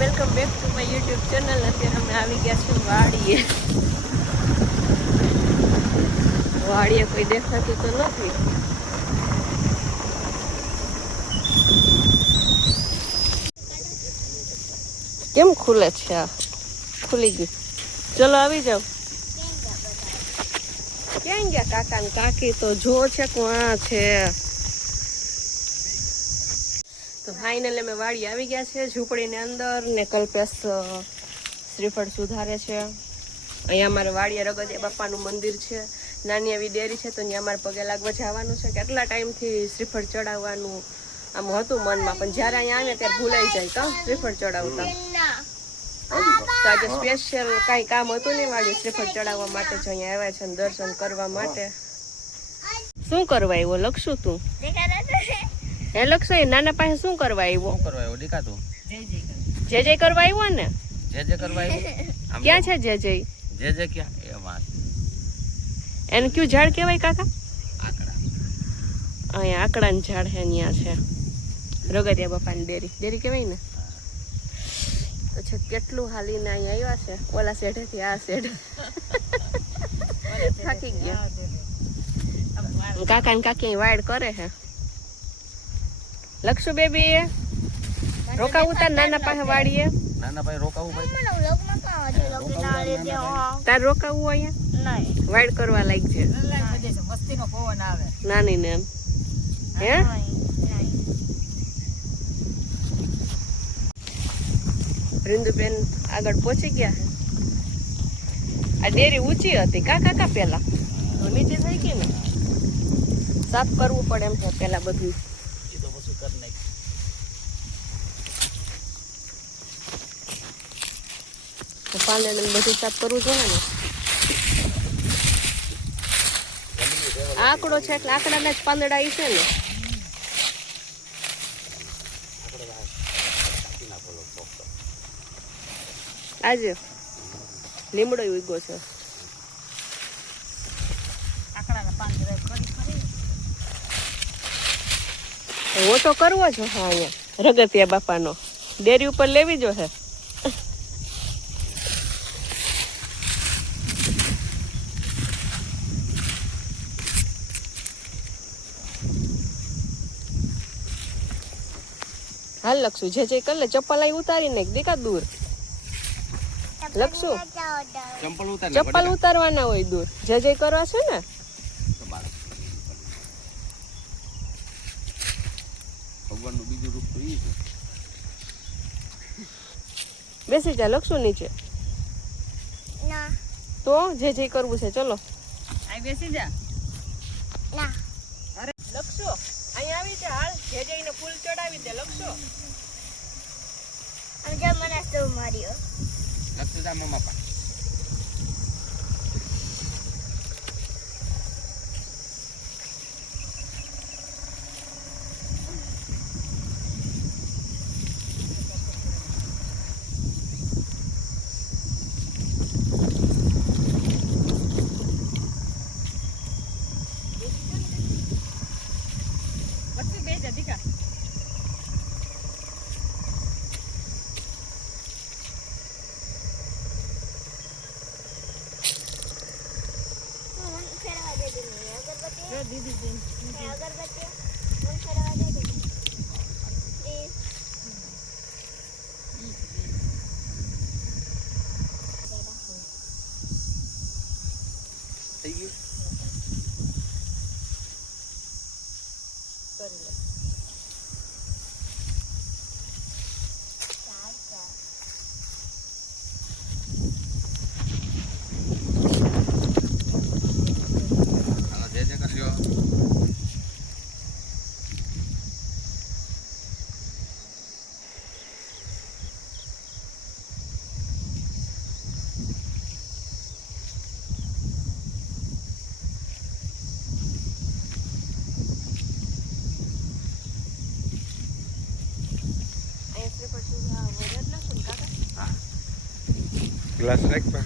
Welcome back to my YouTube channel. અત્યારે અમે આવી ગયા છીએ વાડીએ. વાડીએ કોઈ દેખાતું તો નથી. કેમ ખુલે છે? આ ખુલી ગયું. ચલો આવી જાઓ. ક્યાં ગયા કાકા ને કાકી? તો જો છે ક્યાં છે. તો ફાઇનલી અમે વાડી આવી ગયા છે ઝૂંપડીની અંદર ને કલ્પેશ શ્રીફળ સુધારે છે. અહીંયા અમારે વાડીએ રગદિયા બાપાનું મંદિર છે, નાની એવી ડેરી છે, તો અહીંયા અમારે પગે લાગવા જવાનું છે. કેટલા ટાઈમથી શ્રીફળ ચડાવવાનું આમ હતું મનમાં, પણ જ્યારે અહીંયા આવે ત્યારે ભૂલાઈ જાય તો શ્રીફળ ચડાવતા. તો આજે સ્પેશિયલ કાંઈ કામ હતું નહીં વાડી શ્રીફળ ચડાવવા માટે જ અહીંયા આવ્યા છે દર્શન કરવા માટે. શું કરવા આવ્યો લખશું તું? હે લક્ષો નાના પાસે શું કરવા આવ્યો? દેખાતું જય જય કરવા આવ્યો ને? જે જે કરવા આવ્યો. ક્યાં છે જય જય? જે જે ક્યાં એ વાત એને કયું ઝાડ કહેવાય કાકા? આકડા. અહીંયા આકડાનું ઝાડ છે, ત્યાં છે રગદિયા બાપાની ડેરી કહેવાય ને. તો છે કેટલું હાલીને અહીંયા આવ્યા છે ઓલા શેઢેથી આ શેઢ. થાકી ગયા. કાકા ને કાકી વાડ કરે છે. લક્ષુ બેબી રોકાવું તાર નાના પાસે વાડીએ? નાના ભાઈ રોકાવું ભાઈ. તાર રોકાવું અહીંયા વાડ કરવા લાગ છે નાની ને એમ? હે રિંદુબેન આગળ પહોંચી ગયા. આ ડેરી ઊંચી હતી કા કાકા પેલા? નીચે થઈ ગઈ ને, સાફ કરવું પડે એમ છે પેલા બધું. પાંદડા ને બધું સાફ કરવું જોઈએ ને. આંકડો છે એટલે આંકડાના જ પાંદડા ઈ છે ને. આજે લીમડો ઉગ્યો છે. ઓટો કરવો છો? હા અહીંયા રગતિયા બાપાનો ડેરી ઉપર લેવી જો છે. હાલ લક્ષુ જે જે કર લે. ચપ્પલ અહીં ઉતારી નાખ દીકા દૂર. લક્ષુ ચપ્પલ ઉતારવાના હોય દૂર. જે જે કરવા છે ને. ભગવાનનું બીજું રૂપ તો ઈ છે. બેસી જા લક્ષુ નીચે. તો જે જે કરવું છે ચલો. આ બેસી જા. ના અરે લક્ષુ અહીંયા આવી જા. હાલ જે જે ને ફૂલ ચડાવી દે લક્ષુ. અમજા મને તો માર્યો. લક્ષ જા મમ્મા પા. થઈ ગયું. જે જે કરજો. ગ્લાસ રાખ પા.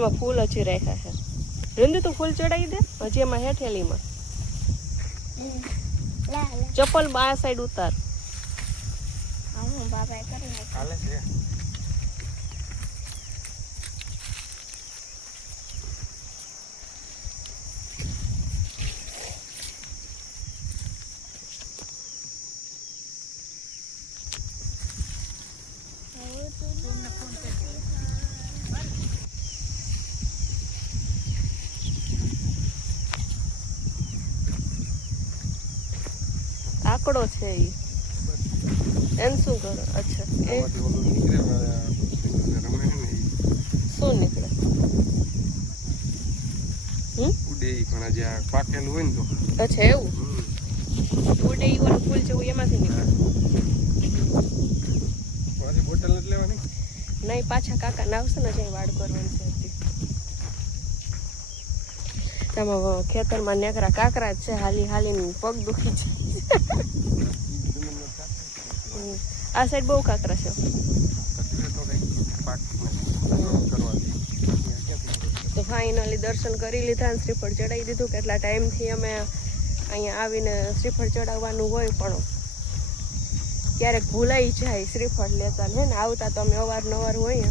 એમાં ફૂલ હજી રાખ્યા છે. રીંદુ તું ફૂલ ચડાવી દે હજી એમાં હેઠેલીમાં. ચપ્પલ આ સાઈડ ઉતાર. હાલે છે. આકડો છે ઈ. એમ શું કરો? અચ્છા એ આમાંથી ઓલું નીકળે રમે છે ને ઈ શું નીકળે? ઉડે ઈ પણ હજી આ પાકેલું હોય ને તો અચ્છા એવું ઉડે ઈ વાળું ફૂલ છે એમાંથી નીકળે. પાછી બોટલ નથી લેવાની. નહીં પાછા કાકા નાવશે ને જઈ વાડ કરવાની છે હજી. તેમાં ખેતરમાં નેકરા કાકરા જ છે. હાલી હાલીને પગ દુખી જાય. આ સાઈડ બહુ કાકરા છે. તો ફાઇનલી દર્શન કરી લીધા અને શ્રીફળ ચડાવી દીધું. કેટલા ટાઈમથી અમે અહીંયા આવીને શ્રીફળ ચડાવવાનું હોય પણ ક્યારેક ભૂલાઈ જાય શ્રીફળ લેતા ને આવતા તો અમે અવારનવાર હોય.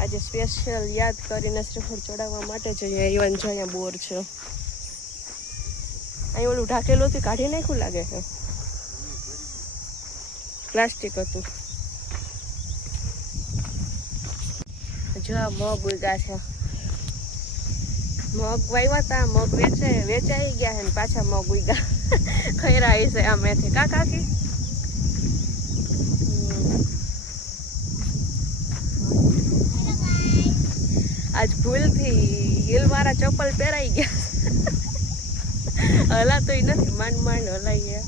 આજે સ્પેશિયલ યાદ કરીને શ્રીફળ ચડાવવા માટે જ અહીંયા ઇવન છે. અહીંયા બોર છે. અહીં ઓલું ઢાકેલું હતું કાઢી નાખ્યું લાગે છે. પ્લાસ્ટિક હતું. જો આ મગ ઉગ્યા છે. મગ વાવ્યા હતા મગ વેચાઈ ગયા છે ને પાછા મગ ઉગ્યા. ખૈરા છે આમેથી કા કાકી. આજ ભૂલથી હીલ વાળા ચપ્પલ પહેરાઈ ગયા. હલાતોય નથી માંડ માંડ હલાઈ ગયા.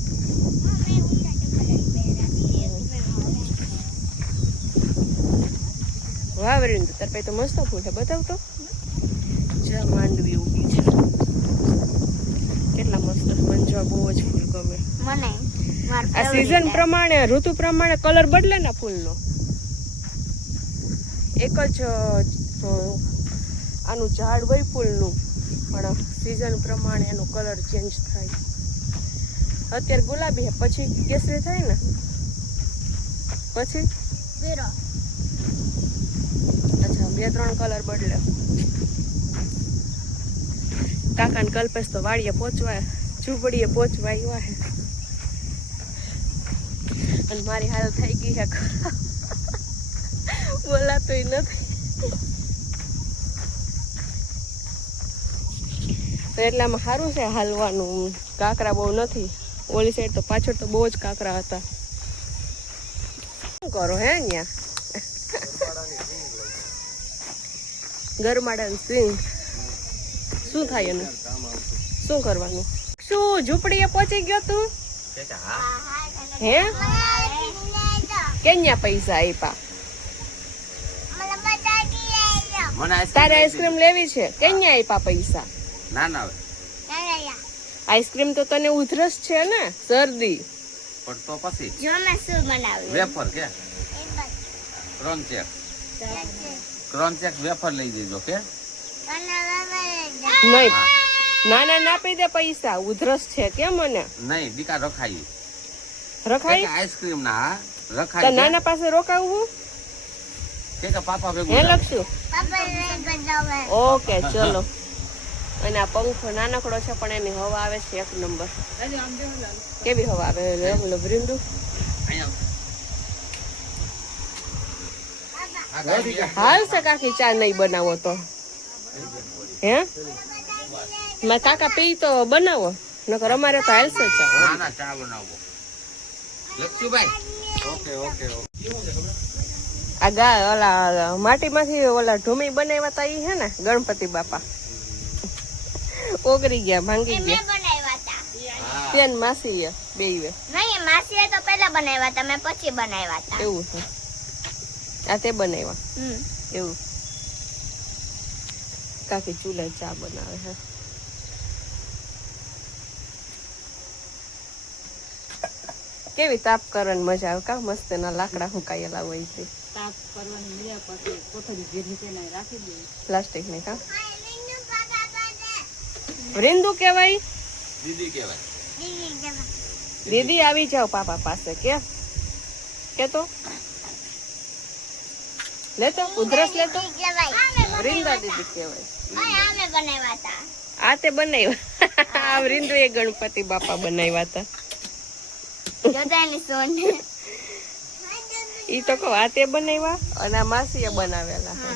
વાહ વરિંદ તાર પાસે તો મસ્ત ફૂલ છે બતાવતો. જા માંડવી ઉગી છે. કેટલા મસ્ત. મને જો બહુ જ ફૂલ ગમે. આ સીઝન પ્રમાણે ઋતુ પ્રમાણે કલર બદલે ને ફૂલનો. એક જ આનું ઝાડ હોય ફૂલનું પણ સીઝન પ્રમાણે એનો કલર ચેન્જ થાય. અત્યારે ગુલાબી પછી કેસરી થાય ને પછી અચ્છા 2-3 કલર બદલે. કાકાને કલ્પેશ તો વાડીએ પહોંચવા ઝૂંપડીએ પહોંચવા આવ્યા છે અને મારી હાલ થઈ ગઈ છે ખરાબ. બોલાતોય નથી. તો એટલામાં સારું છે હાલવાનું. કાકરા બહુ નથી. ઓલી સાઈડ તો પાછળ તો બહુ જ કાકરા હતા. શું કરો હે અહીંયા ગરમાડાનું સિંગ શું થાય એનું શું કરવાનું? શું ઝૂંપડીએ પહોંચી ગયો તું? હે કેન્યા પૈસા આપ્યા? તારે આઈસ્ક્રીમ લેવી છે? કેન્યા આપ્યા પૈસા? ના ના આઈસ્ક્રીમ તો તને ઉધરસ છે ને શરદી પણ તો પછી જો મેં શું બનાવ્યું વેફર કે ક્રોન ચેક વેફર લઈ જજો કે નહીં નાના ના પી દે પૈસા ઉધરસ છે કે મને નહીં દીકા રખાઈ રખાઈ આઈસ્ક્રીમ ના તો રખાઈ નાના પાસે રોકાવું કે પાપા હે ભેગું લખશું. ઓકે ચલો. અને આ પંખો નાનકડો છે પણ એની હવા આવે છે એક નંબર. કેવી હવા આવે વૃંદુ? હાલ છે કાકી ચા નહીં બનાવો તો હે મારા કાકા પી તો બનાવો નકર અમારે તો હાલશે ચા. ના ના ચા બનાવો લક્ષુભાઈ. ઓકે ઓકે આ ઓલા માટીમાંથી ઓલા ઢૂમી બનાવ્યા તા ઈ હે ને ગણપતિ બાપા ઓગરી ગયા ભાંગી ગયા. તેન માસી બેય નહીં માસીએ તો પહેલા બનાવ્યા હતા મેં પછી બનાવ્યા હતા. એવું છે. આ તે બનાવ્યા એવું. કાકી ચૂલે ચા બનાવે છે. કેવી તાપ કરવાની મજા આવે કા મસ્ત ના લાકડા હુકાયેલા હોય છે. પ્લાસ્ટિક ને કા રીંદુ કહેવાય. દીદી કહેવાય. દીદી આવી જાઓ પાપા પાસે કે તો લેતો ઉધરસ લેતો રીંદા દીદી કહેવાય. અમે બનાવ્યા હતા. આ તે બનાવ્યા આ રીંદુ એ ગણપતિ બાપા બનાવ્યા હતા. જોતાની સોન ઈ તો કહો આ તે બનાવ્યા અને આ માસીએ બનાવેલા છે.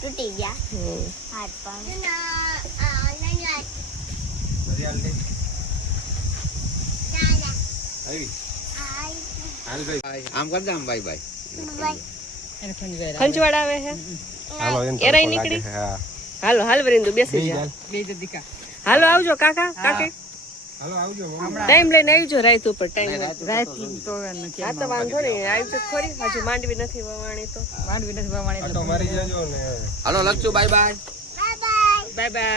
તૂટી ગયા હમ. હાથ પણ આવી. હાલ ભાઈ આમ કર દે આમ બાય બાય. ખંજવાળ આવે છે એરાય નીકળી. હાલો હાલ વરિંદુ બેસી જા. હાલો આવજો કાકા કાકી. ટાઈમ લઈને આવજો રાત ઉપર ટાઈમ હા તો વાંધો નહીં આવજો ખરી. હજુ માંડવી નથી વવાણી તો હાલો લખજો બાય બાય. Bye bye.